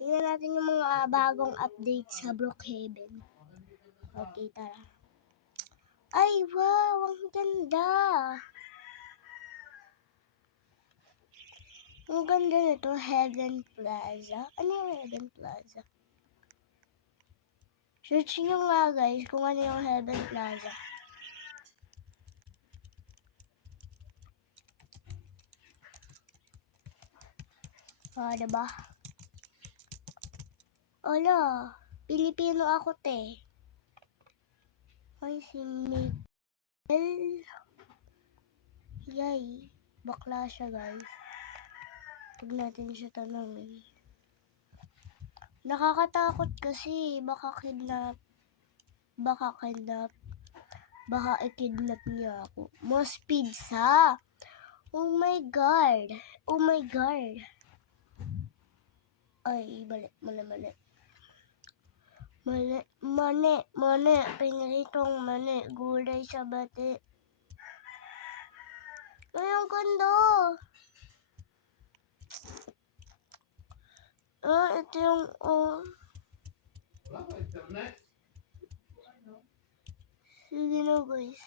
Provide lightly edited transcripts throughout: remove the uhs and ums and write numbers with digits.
Tingnan natin yung mga bagong update sa Brookhaven. Okay, tara. Ay, wow! Ang ganda! Ang ganda nito, Heaven Plaza. Ano yung Heaven Plaza? Search nyo nga guys kung ano yung Heaven Plaza. Diba? Ala, Pilipino ako te. Ay, si Miguel. Yay, bakla siya guys. Huwag natin siya tanongin. Nakakatakot kasi baka i-kidnap niya ako. Most pizza. Oh my god. Oh my god. Ay, mali. Mani. Pinaritong mani. Gulay sa bati. Ay, ang ganda. Ito yung, sige na guys.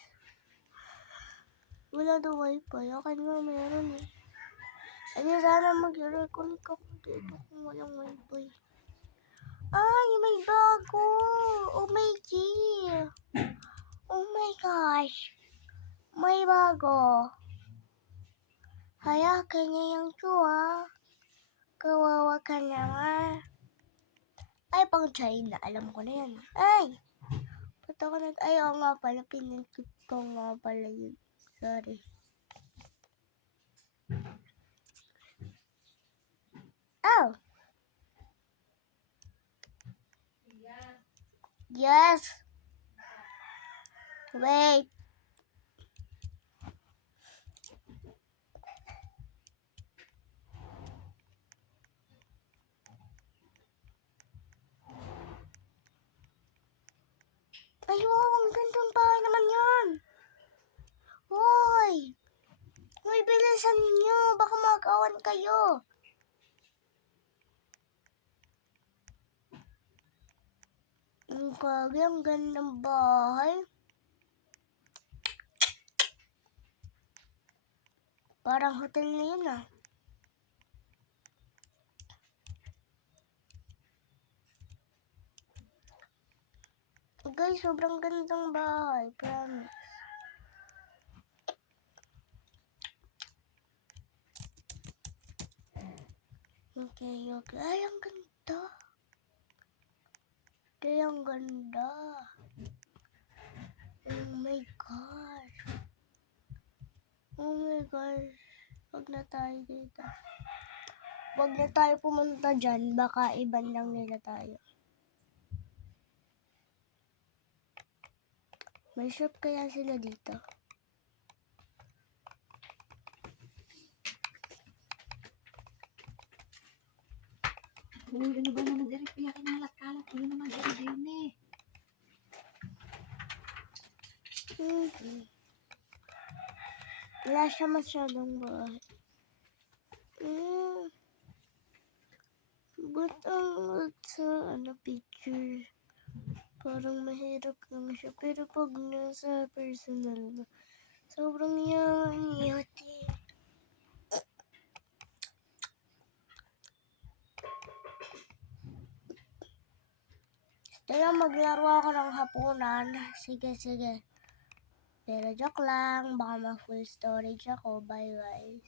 Wala daw wifi. Akin nga meron eh. Ay, sana mag-reconnect ako dito kung walang wifi. Ay, may bago. Oh my god. Oh my gosh. May bago. Haya, kanya yung tuwa. Kawawa ka naman. Ay, pang China. Alam ko na yan. Ay! Punta ko na. Ay, oo nga pala. Pinintip ko nga pala yun. Sorry. Oh! Yes! Wait! Ay, wow! Ang gandang bahay naman yan! Hoy! Hoy, bilisan niyo! Baka mag-awan kayo! Ang kage, ang gandang bahay. Parang hotel na yun ah. Guys, sobrang gandang bahay. Promise. Okay. Ay, ang ganda. Kaya ang ganda. Oh my gosh. Oh my gosh. Huwag na tayo dito. Huwag na tayo pumunta dyan. Baka iban lang nila tayo. May shop kaya sila dito? Uy, ano ba naman direct? Kaya kinalat-kalat. Uy, naman direct din eh. Wala siya masyadong bahay. But sa picture, parang mahirap lang siya. Pero pag nasa personal na, sobrang yaman yati. Tara, maglaro ako ng hapunan. Sige. Pero joke lang, baka ma-full storage ako. Bye guys.